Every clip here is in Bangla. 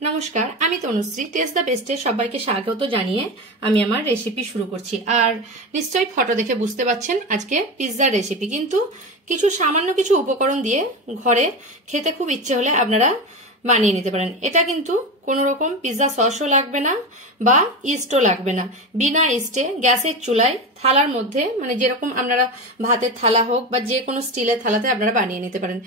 নমস্কার, আমি তনুশ্রী। টেস্ট দ্য বেস্টে সবাইকে স্বাগত জানিয়ে আমি আমার রেসিপি শুরু করছি। আর নিশ্চয়ই ফটো দেখে বুঝতে পারছেন আজকে পিৎজার রেসিপি, কিন্তু কিছু সামান্য কিছু উপকরণ দিয়ে ঘরে খেতে খুব ইচ্ছে হলে আপনারা বানিয়ে নিতে পারেন। এটা কিন্তু কোনো রকম পিৎজা সসও লাগবে না বা ইস্টও লাগবে না। বিনা ইস্টে গ্যাসের চুলায় থালার মধ্যে, মানে যেরকম আপনারা ভাতের থালা হোক বা যে কোনো স্টিলের থালাতে আপনারা বানিয়ে নিতে পারেন।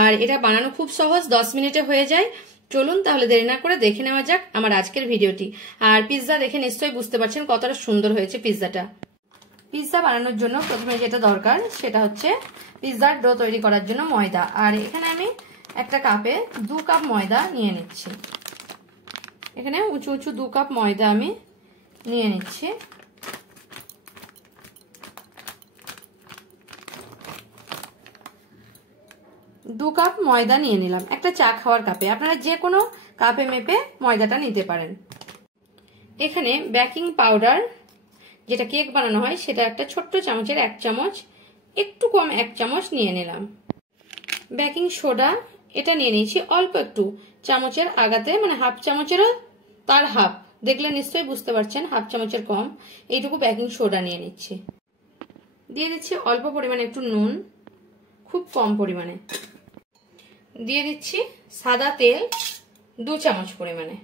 আর এটা বানানো খুব সহজ, 10 মিনিটে হয়ে যায়। চলুন তাহলে দেরি না করে দেখে নেওয়া যাক আমার আজকের ভিডিওটি। আর পিৎজা দেখে নিশ্চয়ই বুঝতে পারছেন কতটা সুন্দর হয়েছে পিৎজাটা। পিৎজা বানানোর জন্য প্রথমে যেটা দরকার সেটা হচ্ছে পিৎজার ডো তৈরি করার জন্য ময়দা। আর এখানে আমি একটা কাপে 2 কাপ ময়দা নিয়ে নিচ্ছি। এখানে উঁচু উঁচু 2 কাপ ময়দা আমি নিয়ে নিচ্ছি। দু কাপ ময়দা নিয়ে নিলাম, একটা চা খাওয়ার কাপে। আপনারা যে কোনো কাপে মেপে ময়দাটা নিতে পারেন। এখানে বেকিং পাউডার, যেটা কেক বানানো হয়, সেটা একটা ছোট্ট চামচের 1 চামচ, একটু কম 1 চামচ নিয়ে নিলাম। বেকিং সোডা এটা নিয়ে নিয়েছি অল্প একটু, চামচের আগাতে, মানে হাফ চামচেরও তার হাফ, দেখলে নিশ্চয়ই বুঝতে পারছেন হাফ চামচের কম, এইটুকু বেকিং সোডা নিয়ে নিচ্ছি। দিয়ে দিচ্ছি অল্প পরিমাণে একটু নুন, খুব কম পরিমাণে। দিয়ে দিচ্ছি সাদা তেল 2 চামচ পরিমাণে।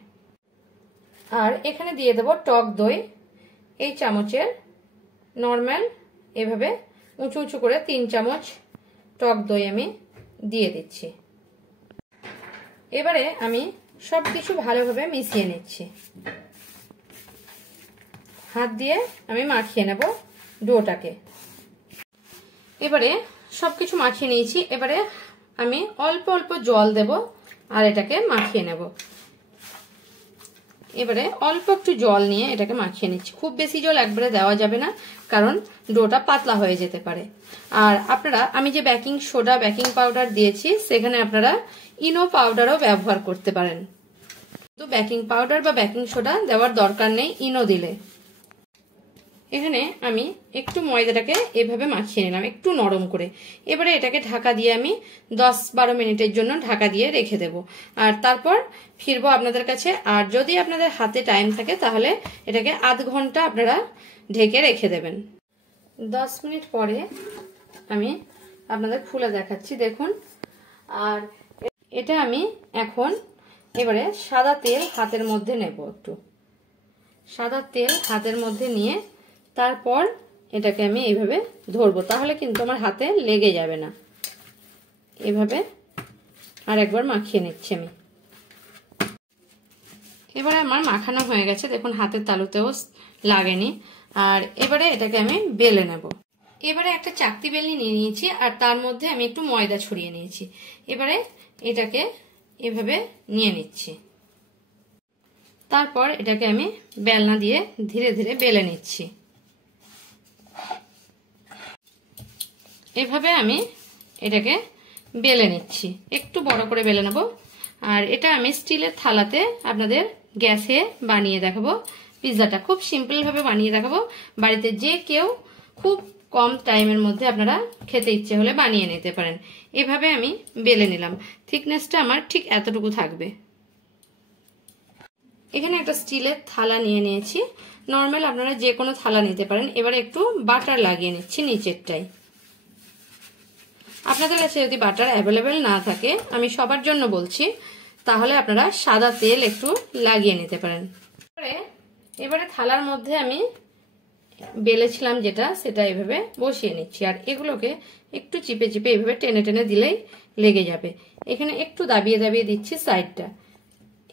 আর এখানে দিয়ে দেব টক দই, এই চামচের নর্মাল এভাবে উঁচু উঁচু করে 3 চামচ টক দই আমি দিয়ে দিচ্ছি। এবারে আমি সবকিছু ভালোভাবে মিশিয়ে নিচ্ছি। হাত দিয়ে আমি মাখিয়ে নেব ডোটাকে। এবারে সবকিছু মাখিয়ে নিয়েছি। এবারে আমি অল্প অল্প জল দেব আর এটাকে মাখিয়ে নেব। এবারে অল্প একটু জল নিয়ে এটাকে মাখিয়ে নিচ্ছি। খুব বেশি জল একবারে দেওয়া যাবে না, কারণ ডোটা পাতলা হয়ে যেতে পারে। আর আপনারা, আমি যে বেকিং সোডা বেকিং পাউডার দিয়েছি, সেখানে আপনারা ইনো পাউডারও ব্যবহার করতে পারেন, কিন্তু বেকিং পাউডার বা বেকিং সোডা দেওয়ার দরকার নেই ইনো দিলে। এখানে আমি একটু ময়দাটাকে এভাবে মাখিয়ে নিলাম, একটু নরম করে। এবারে এটাকে ঢাকা দিয়ে আমি 10-12 মিনিটের জন্য ঢাকা দিয়ে রেখে দেব। আর তারপর ফিরবো আপনাদের কাছে। আর যদি আপনাদের হাতে টাইম থাকে তাহলে এটাকে আধ ঘন্টা আপনারা ঢেকে রেখে দেবেন। 10 মিনিট পরে আমি আপনাদের খুলে দেখাচ্ছি, দেখুন। আর এটা আমি এখন এবারে সাদা তেল হাতের মধ্যে নেব, একটু সাদা তেল হাতের মধ্যে নিয়ে তারপর এটাকে আমি এইভাবে ধরবো, তাহলে কিন্তু আমার হাতে লেগে যাবে না। এভাবে আর একবার মাখিয়ে নিচ্ছি আমি। এবারে আমার মাখানো হয়ে গেছে, দেখুন হাতের তালুতেও লাগেনি। আর এবারে এটাকে আমি বেলে নেব। এবারে একটা চাকতি বেলনি নিয়ে নিয়েছি আর তার মধ্যে আমি একটু ময়দা ছড়িয়ে নিয়েছি। এবারে এটাকে এভাবে নিয়ে নিচ্ছি। তারপর এটাকে আমি বেলনা দিয়ে ধীরে ধীরে বেলে নিচ্ছি। এভাবে আমি এটাকে বেলে নিচ্ছি, একটু বড় করে বেলে নেব। আর এটা আমি স্টিলের থালাতে আপনাদের গ্যাসে বানিয়ে দেখাবো। পিৎজাটা খুব সিম্পল ভাবে বানিয়ে দেখাবো, বাড়িতে যে কেউ খুব কম টাইমের মধ্যে আপনারা খেতে ইচ্ছে হলে বানিয়ে নিতে পারেন। এভাবে আমি বেলে নিলাম, থিকনেসটা আমার ঠিক এতটুকু থাকবে। এখানে একটা স্টিলের থালা নিয়ে নিয়েছি, নর্মাল আপনারা যে কোনো থালা নিতে পারেন। এবারে একটু বাটার লাগিয়ে নিচ্ছি নিচেরটাই। আপনাদের কাছে যদি বাটার অ্যাভেলেবেল না থাকে, আমি সবার জন্য বলছি, তাহলে আপনারা সাদা তেল একটু লাগিয়ে নিতে পারেন। এবারে থালার মধ্যে আমি বেলেছিলাম যেটা, সেটা এভাবে বসিয়ে নিচ্ছি। আর এগুলোকে একটু চিপে চিপে এভাবে টেনে টেনে দিলেই লেগে যাবে। এখানে একটু দাবিয়ে দাবিয়ে দিচ্ছি, সাইডটা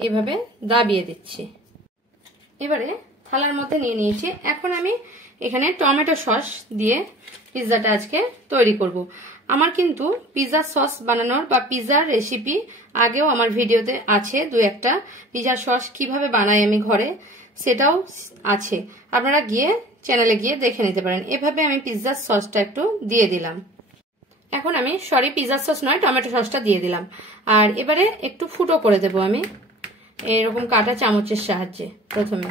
এভাবে দাবিয়ে দিচ্ছি। এবারে থালার মধ্যে নিয়ে নিয়েছি। এখন আমি এখানে টমেটো সস দিয়ে পিৎজাটা আজকে তৈরি করব। আমার কিন্তু পিৎজা সস বানানোর বা পিৎজার রেসিপি আগেও আমার ভিডিওতে আছে, 2-1টা পিৎজা সস কিভাবে বানাই আমি ঘরে, সেটাও আছে। আপনারা গিয়ে চ্যানেলে গিয়ে দেখে নিতে পারেন। এভাবে আমি পিৎজার সসটা একটু দিয়ে দিলাম। এখন আমি পিৎজার সস নয়, টমেটো সসটা দিয়ে দিলাম। আর এবারে একটু ফুটো করে দেব আমি এরকম কাটা চামচের সাহায্যে। প্রথমে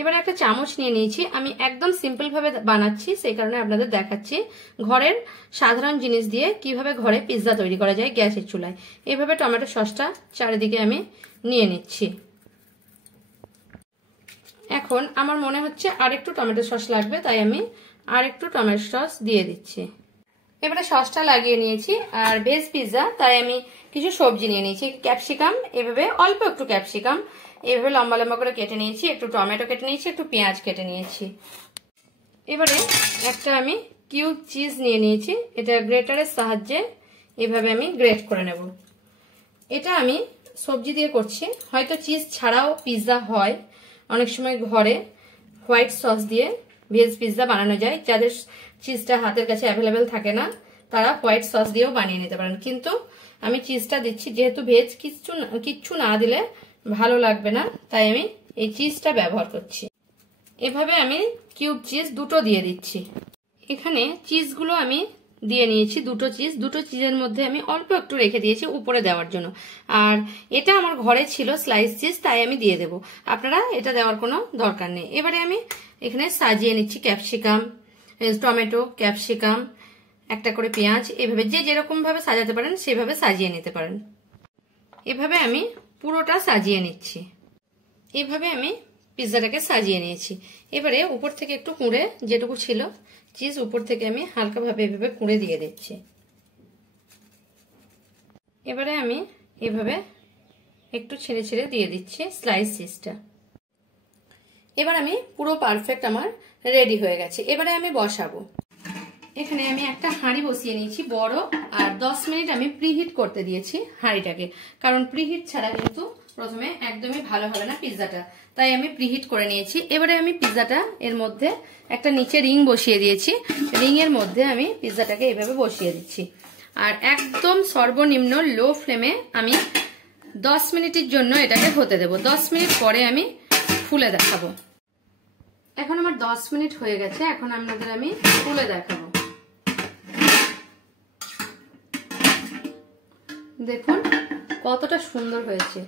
এবারে একটা চামচ নিয়ে নিয়েছি, আমি একদম সিম্পল ভাবে বানাচ্ছি, সেই কারণে আপনাদের দেখাচ্ছি ঘরের সাধারণ জিনিস দিয়ে কিভাবে ঘরে পিৎজা তৈরি করা যায় গ্যাসের চুলায়। এইভাবে টমেটো সসটা চারিদিকে আমি নিয়ে নিচ্ছি। এখন আমার মনে হচ্ছে আরেকটু টমেটো সস লাগবে, তাই আমি আরেকটু টমেটো সস দিয়ে দিচ্ছি। এবারে সসটা লাগিয়ে নিয়েছি। আর ভেজ পিৎজা তাই আমি কিছু সবজি নিয়ে নিয়েছি, ক্যাপসিকাম, এভাবে অল্প একটু ক্যাপসিকাম এভাবে লম্বা লম্বা করে কেটে নিয়েছি, একটু টমেটো কেটে নিয়েছি, একটু পেঁয়াজ কেটে নিয়েছি। এবারে একটা আমি কিউব চিজ নিয়ে নিয়েছি, এটা গ্রেটারের সাহায্যে এভাবে আমি গ্রেট করে নেব। এটা আমি সবজি দিয়ে করছি, হয়তো চিজ ছাড়াও পিৎজা হয়, অনেক সময় ঘরে হোয়াইট সস দিয়ে ভেজ পিৎজা বানানো যায়। যাদের চিজটা হাতের কাছে অ্যাভেলেবেল থাকে না তারা হোয়াইট সস দিয়েও বানিয়ে নিতে পারেন, কিন্তু আমি চিজটা দিচ্ছি যেহেতু ভেজ কিচ্ছু না দিলে ভালো লাগবে না, তাই আমি এই চিজটা ব্যবহার করছি। এভাবে আমি কিউব চিজ দুটো দিয়ে দিচ্ছি। এখানে চিজগুলো আমি দিয়ে নিয়েছি, দুটো চিজের মধ্যে আমি অল্প একটু রেখে দিয়েছি উপরে দেওয়ার জন্য। আর এটা আমার ঘরে ছিল স্লাইস চিজ, তাই আমি দিয়ে দেব, আপনারা এটা দেওয়ার কোনো দরকার নেই। এবারে আমি এখানে সাজিয়ে নিচ্ছি ক্যাপসিকাম, টমেটো, ক্যাপসিকাম, একটা করে পেঁয়াজ, এভাবে যে যেরকম ভাবে সাজাতে পারেন সেভাবে সাজিয়ে নিতে পারেন। এভাবে আমি পুরোটা সাজিয়ে নিচ্ছি। এভাবে আমি পিৎজাটাকে সাজিয়ে নিয়েছি। এবারে উপর থেকে একটু কুঁড়ে, যেটুকু ছিল চিজ উপর থেকে আমি হালকাভাবে এভাবে কুঁড়ে দিয়ে দিচ্ছি। এবারে আমি এভাবে একটু ছেড়ে ছেড়ে দিয়ে দিচ্ছি স্লাইস চিজটা। এবার আমি পুরো পারফেক্ট আমার রেডি হয়ে গেছে। এবারে আমি বসাবো। এখানে আমি একটা হাঁড়ি বসিয়ে নিয়েছি বড়, আর 10 মিনিট আমি প্রিহিট করতে দিয়েছি হাঁড়িটাকে, কারণ প্রিহিট ছাড়া কিন্তু প্রথমে একদমই ভালো হবে না পিৎজাটা, তাই আমি প্রিহিট করে নিয়েছি। এবারে আমি পিৎজাটা এর মধ্যে একটা নিচে রিং বসিয়ে দিয়েছি, রিং এর মধ্যে আমি পিৎজাটাকে এভাবে বসিয়ে দিচ্ছি। আর একদম সর্বনিম্ন লো ফ্লেমে আমি 10 মিনিটের জন্য এটাকে হতে দেব। 10 মিনিট পরে আমি খুলে দেখাবো। এখন আমার 10 মিনিট হয়ে গেছে, এখন আপনাদের আমি খুলে দেখাবো। দেখুন কতটা সুন্দর হয়েছে,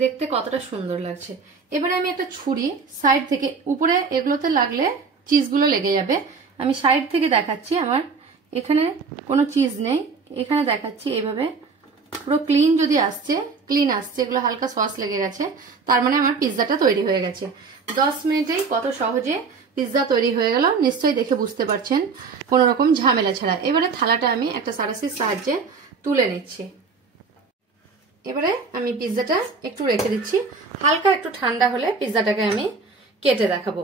দেখতে কতটা সুন্দর লাগছে। এবারে আমি একটা ছুরি সাইড থেকে, উপরে এগুলোতে লাগলে চিজগুলো লেগে যাবে, আমি সাইড থেকে দেখাচ্ছি। আমার এখানে কোনো চিজ নেই, এখানে দেখাচ্ছি এইভাবে পুরো ক্লিন যদি আসছে, ক্লিন আসছে, এগুলো হালকা সস লেগে গেছে, তার মানে আমার পিৎজাটা তৈরি হয়ে গেছে। 10 মিনিটেই কত সহজে পিৎজা তৈরি হয়ে গেল, নিশ্চয়ই দেখে বুঝতে পারছেন, কোনো রকম ঝামেলা ছাড়া। এবারে থালাটা আমি একটা সারাসির সাহায্যে তুলে নিচ্ছি। এবারে আমি পিৎজাটা একটু রেখে দিচ্ছি, হালকা একটু ঠান্ডা হলে পিৎজাটাকে আমি কেটে দেখাবো।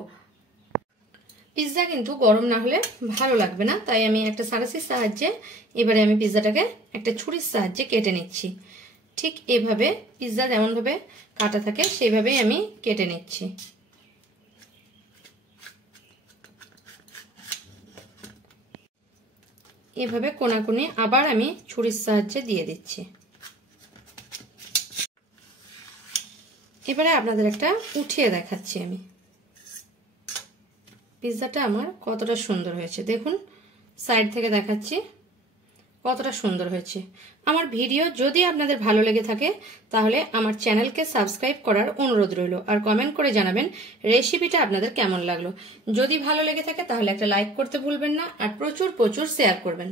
পিৎজা কিন্তু গরম না হলে ভালো লাগবে না, তাই আমি একটা সারাসির সাহায্যে এবারে আমি পিৎজাটাকে একটা ছুরির সাহায্যে কেটে নিচ্ছি। ঠিক এভাবে পিৎজা যেমনভাবে কাটা থাকে সেইভাবেই আমি কেটে নিচ্ছি। এভাবে কোনাকুনি আবার আমি ছুরির সাহায্যে দিয়ে দিচ্ছি। এবারে আপনাদের একটা উঠিয়ে দেখাচ্ছি আমি পিৎজাটা আমার কতটা সুন্দর হয়েছে। দেখুন সাইড থেকে দেখাচ্ছি কতটা সুন্দর হয়েছে। আমার ভিডিও যদি আপনাদের ভালো লেগে থাকে তাহলে আমার চ্যানেলকে সাবস্ক্রাইব করার অনুরোধ রইল, আর কমেন্ট করে জানাবেন রেসিপিটা আপনাদের কেমন লাগলো। যদি ভালো লেগে থাকে তাহলে একটা লাইক করতে ভুলবেন না, আর প্রচুর শেয়ার করবেন।